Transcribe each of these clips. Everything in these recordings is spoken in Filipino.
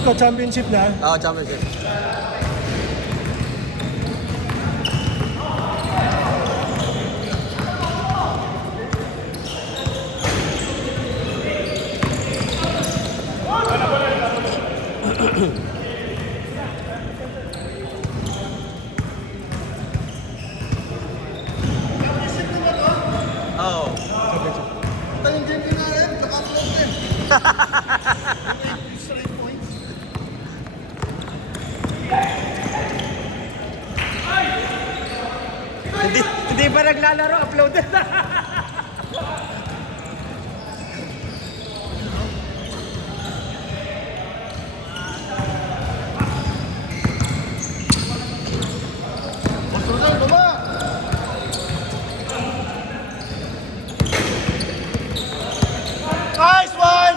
Score ko, championship na. Oo, championship. Oo. Ito yung game din natin, nakaklog din. Straight points. Hindi pa naglalaro, uploaded na. Sunod, baba! Nice one!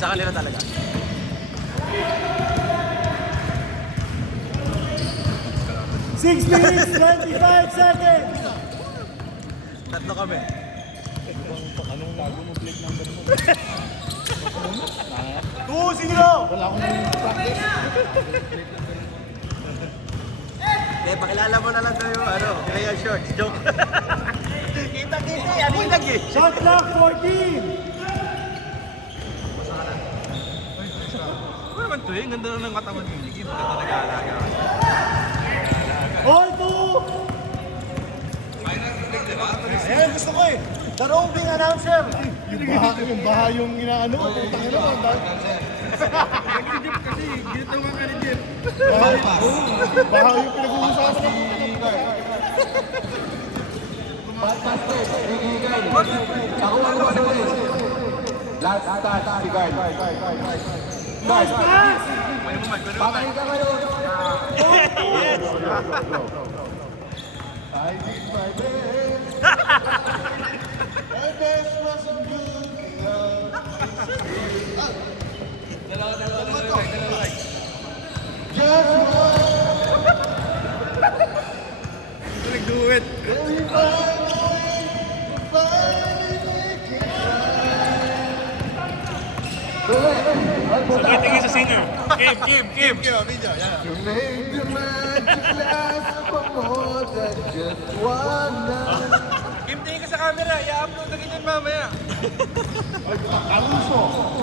Sa kanila talaga. Six minutes, 25 seconds! Tatlo kami. Anong bago mo plate number mo? 2-0! Wala akong practice. Eh, pakilala mo na lang tayo yung player shorts. Joke. Kita-kita yan. Ilag eh. Shot clock 14! Ano naman to eh? Ganda na ng katawan ni Nicky. Maganda nag-aalaga. All two! Ayan, gusto ko eh. The roving announcer. Yung baha yung inaano ko. Putang ina mo. Nag-jeep kasi. Ginawa ka ni Jeep. Baha yung pinag-uusapan ng Last touch si guard. Nice pass! Patayin ka kayo. I did my best. My best wasn't good enough. Just one. Nag-do-it. Very fine way to finally make it right. Tingin sa senior. Kim. Video, yan. You made the magic last for more than just one night. Kim, tingin ka sa camera. I-upload na ganyan mamaya.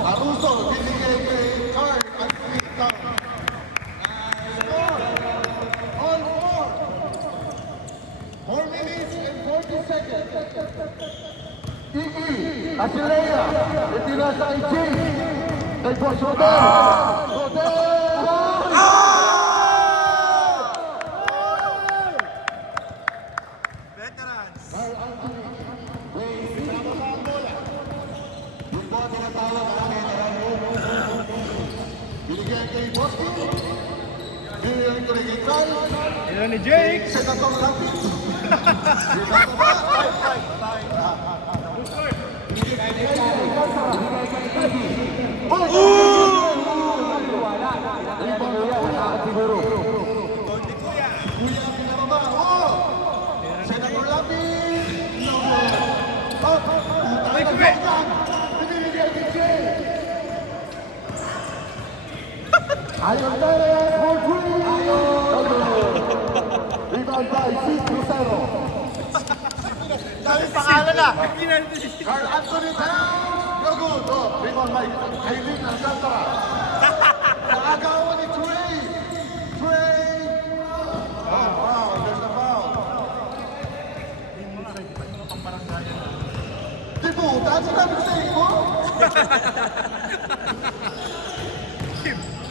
Caruso, binigay kay Carl at Victor. Score! All four! 4 minutes and 40 seconds. Iki, Asilea, itira sa Ijing. Kay Boss Rodel. Veterans. Carl Anthony. Yung po ang tinatawag namin. Binigay kay Bosky. Binigay ko rin kay Carl. Yan ni Jake. Sa katong lapit. Kuya pinababa. Oh! Senator Lapid. No. Oh! Putay na dyan. Binibigay kay Jay. Ayon tayo, for three. Rebound by Pete Lucero. Dami pangalan na. Carl Anthony Towns. No good. Oh, rebound by Kaylin Alcantara. Nakagawa ni Trey. Oh, foul. There's a foul. Di po, dahil sinabi ko sa inyo.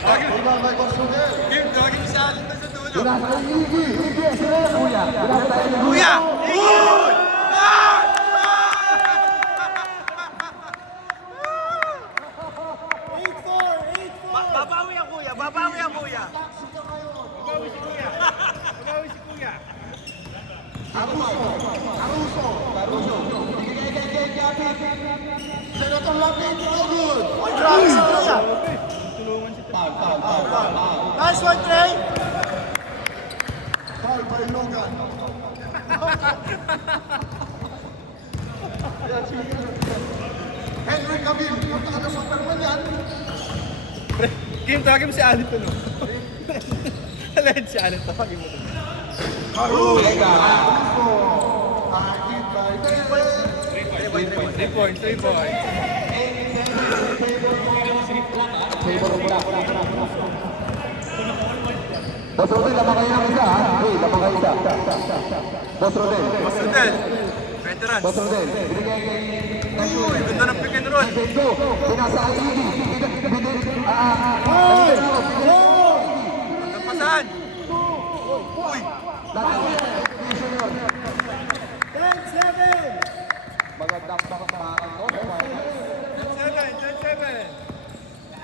Rebound by Consumer. Kim, tawagin mo sa alin na sa dulo. Mula sa Iki, Asilea, kuya. Mula sa Iki. Kuya! Uy! Babawi ang kuya. Babawi ang kuya. Babawi si Kuya. Caruso. Senator Lapid. No good. Uy, grabe si Kuya. Nice one, Trey. Foul by Logan. Gil. Punta ka Superman yan. Kim, tawagin mo si Alito, no? Alam si Alito, tawagin mo. Kahit by David. 3 points. Boss Rodel, lamang kayo ng isa, ha? Uy, lamang kayo isa. Boss Rodel. Sundel, veterans. Boss Rodel. Binigay kay Uy, ganda ng pick and roll. Bendo. Pinasa kay Iggy. Napasan. Uy, 10-7. Magandang bakbakan to. 10-7.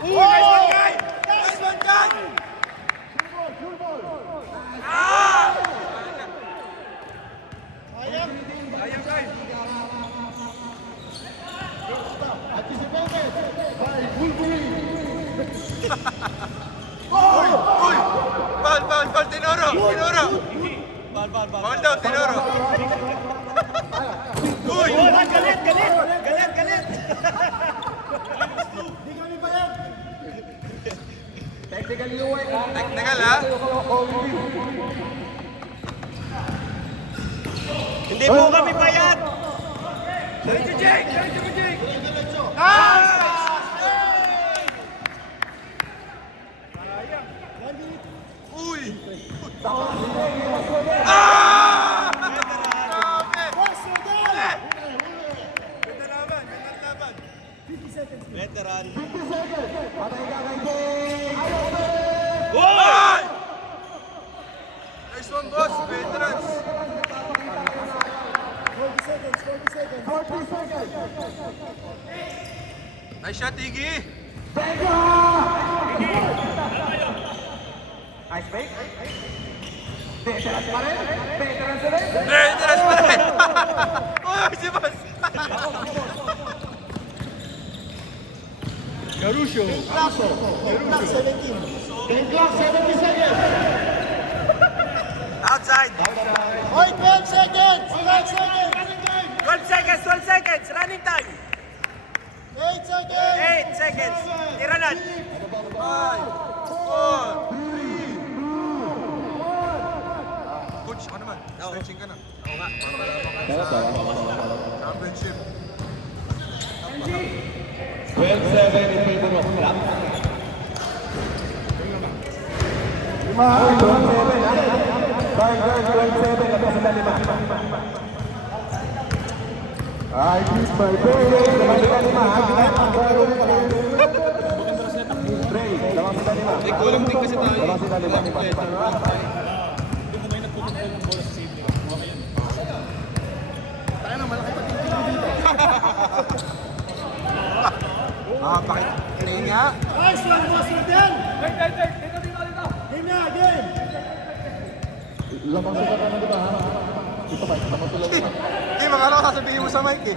Uy, nice one, guy! Nice one, guy! Sayang, guy. Anticipated by Wolverine. Uy! Bal, Tinoro! Bal daw, Tinoro! Uy! Galit. Di kami bayad. Technical, ha? Hindi po kami bayad. Jake! Uy! Grabe! Boss Rodel. Ganda laban! Veteran. Uy! Nice one, boss! Veterans! 40 seconds. Nice shot, Iggy! Ice break. Veterans pa rin! Uy, si boss! Garusho! Clock 17. Game clock, 70 seconds. Outside. Oy, 12 seconds. 12 seconds. 12 seconds. Running time. 8 seconds. 8 seconds. Tiranan. 5, 4, 3, Coach, ako naman. Stretching ka na. Oo nga. Championship. 12-7 in favor of Club. Guard, 12-7. Labas na 5. I keep my base. Labas na 5. Trey, labas na 5. Kulang din kasi tayo. Labas na 5. Bakit? Play nga. Nice one, Boss Rodel. Game na, game. Lamang sila ka na, di ba? Ito ba? Lamang sila ka na. Hindi, makala ko sasabihin mo sa mic eh.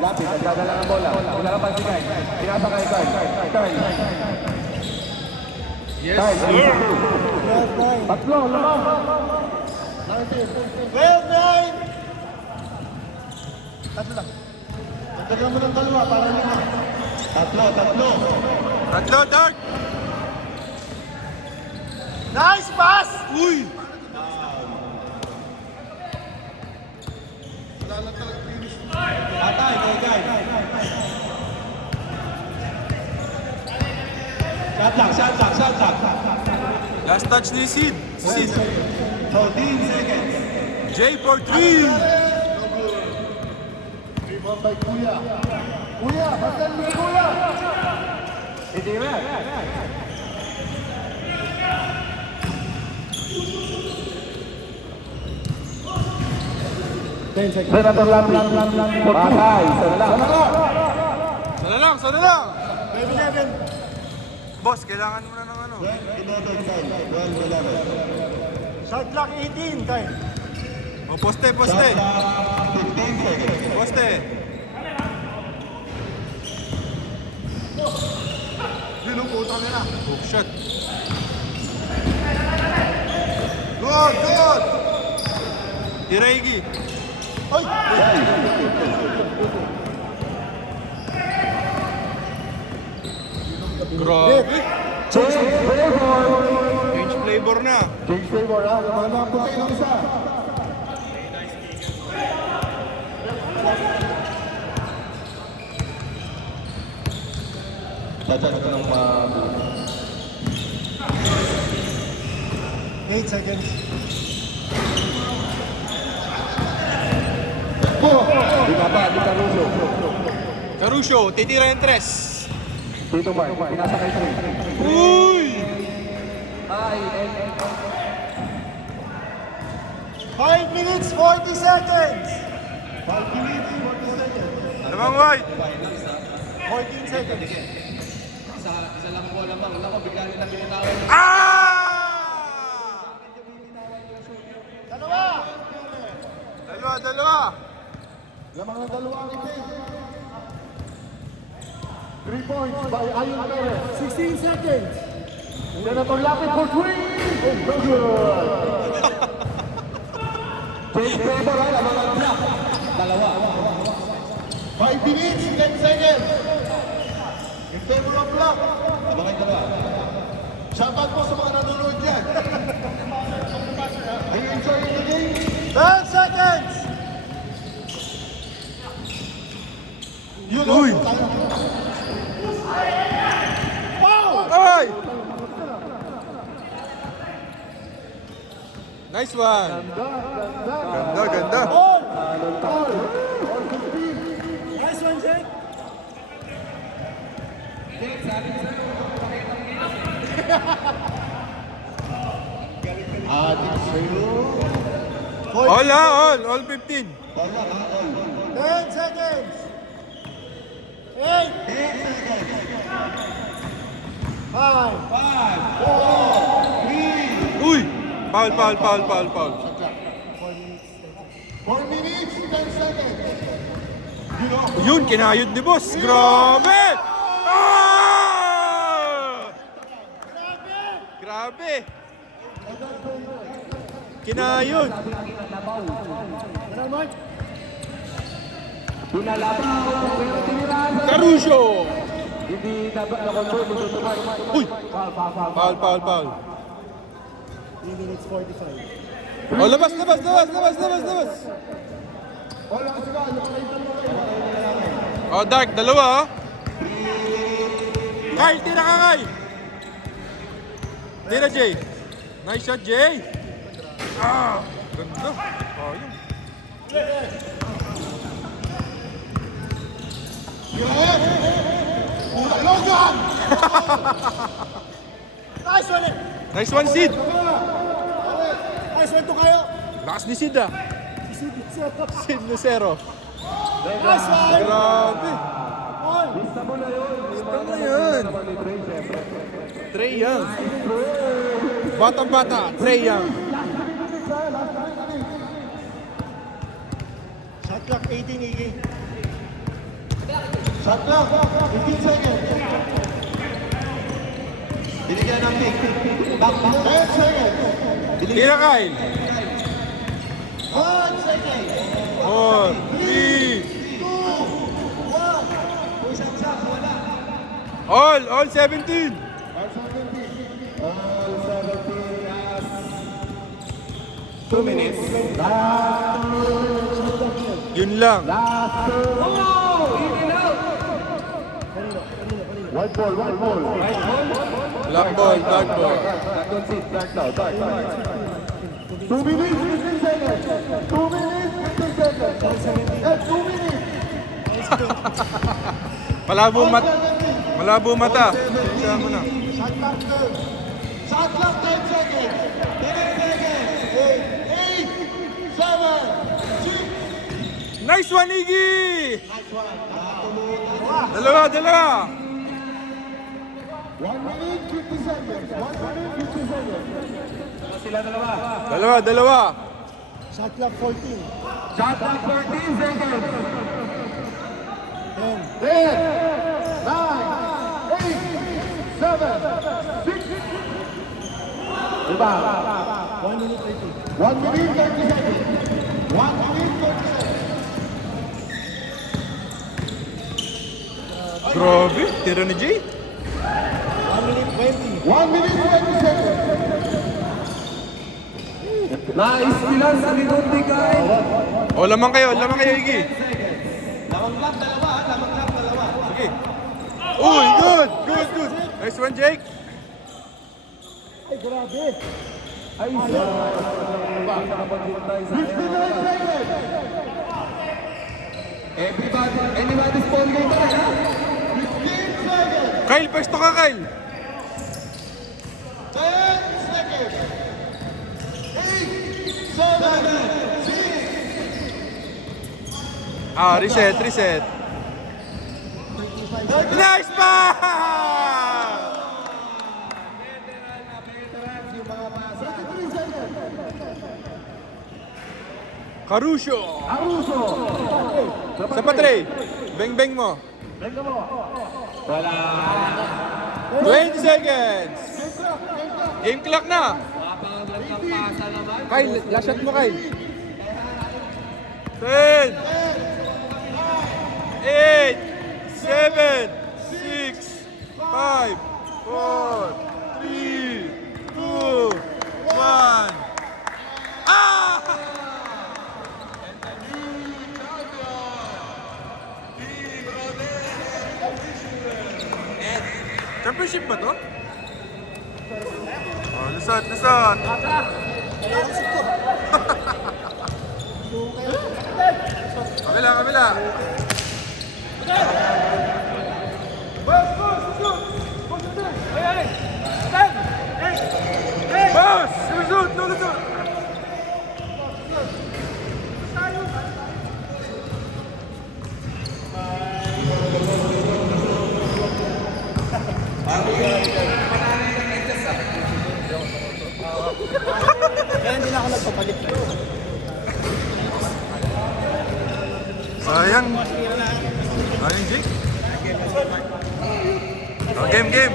Lapit. Nagdadala ng bola. Wala ka pansin kay. Pinasa kay Carl. Yes, sir! Tatlo, lamang. 12-9. Tatlo lang. Dagdagan mo ng dalawa para 5. Tatlo. Tatlo, Dark! Nice pass. Uy! Last touch ni Sid. 14 seconds. J for 3! Rebound by Kuya. Kuya, basta ni Kuya. Hindi ba? Senator Lapid. Patay. Sana lang! 11. Boss, kailangan mo na ng ano. Shot clock 18. Time. O, poste! 15 seconds. Poste! Linuputan nila. Hook shot. Good! Tira, Iggy. Oy. Grabe. Change flavor. Change flavor na. Change flavor, ha? Yung mga naputi ng isa. Tadyan ka ng 8 seconds. Binaba, di Caruso. Caruso, titira yung tres. Tito Mark, pinasakay sa rin. Uy! 5 minutes, 40 seconds. 5 minutes, 40 seconds. Ano bang white? 14 seconds. Ah! Dalawa. Dalawa. Lamang ng dalawang itim. 3 points by Ayon Perez. 16 seconds. Senator Lapid for 3. Oh, no good. Change flavor, ha? Lamang ng block. Dalawa. 5 minutes, 10 seconds. In favor of block. Lamang ng dalawa. Shoutout po sa mga nanonood dyan. Are you enjoying the game? 10 seconds. Yun, Uy! Ay! Nice one! Ganda. All. Nice one, Jake. Adik sa'yo. All 15. 10 seconds. 8. 5. Uy! Foul. 4 minutes, 10 seconds. Yun, kinayod ni boss. Grabe! Ah! Grabe! Kinayod. Caruso! Uy! Foul. 3 minutes, 45. Oh, labas! Oh, Dark, dalawa oh. Kyle, tira ka, Kyle! Tira, Jay. Nice shot, Jay. Ah, ganda. Ayun. Logan! Nice one. Nice one, Sid. Nice one to kayo. Lakas ni Sid ah. Sid Lucero. Nice one. Grabe. All. Ano yun? Trey Young. Batang-bata, Trey Young. Shot clock 18, Iggy. Shot clock, 15 seconds. Binigyan ng pick. 10 seconds. Tira, Kyle. 5 seconds. 4, 3. All 17. All 17 as 2 minutes. Yun lang. white ball. Black ball. 2 minutes, 15 seconds. 2 minutes, 15 seconds. 2 minutes. Malabo mata. Isa mo na. Shot clock 10. Shot clock 10 seconds. 10 seconds. 8, 7, 6. Nice one, Iggy! Nice one. Dalawa. 1 minute, 50 seconds. 1 minute, 50 seconds. Dalawa. Shot clock 14. Shot clock 14 seconds. 10. 10, 9, 8, 7, 6. Diba? 1 minute 30. 1 minute, 30 seconds. 1 minute, 30 seconds. Grabe, tira ni Jay. 1 minute 20 seconds. Naistilan sa likod ni Kyle. O, lamang kayo, Iggy. Lamang lang, dalawa. Sige. Uy, good. Nice one, Jake. Ay, siya. Nakapagintay sa 59 seconds. anybody's ball game pa rin, ha? 15 seconds. Kyle, pwesto ka, Kyle. 10 seconds. 8, 7, 6. Reset. Nice pass! Caruso! Sa patre. Beng mo. 20 seconds. Game clock na. Kyle, last shot mo, Kyle. 10, 8, 7, 6, 5, 4, 3, 2, 1. Ah! Championship ba to? Oh, lusot. Kabila. Boss! Lusot! Kaya hindi na ako nagpapalit. Sayang, Jake. Oh, game.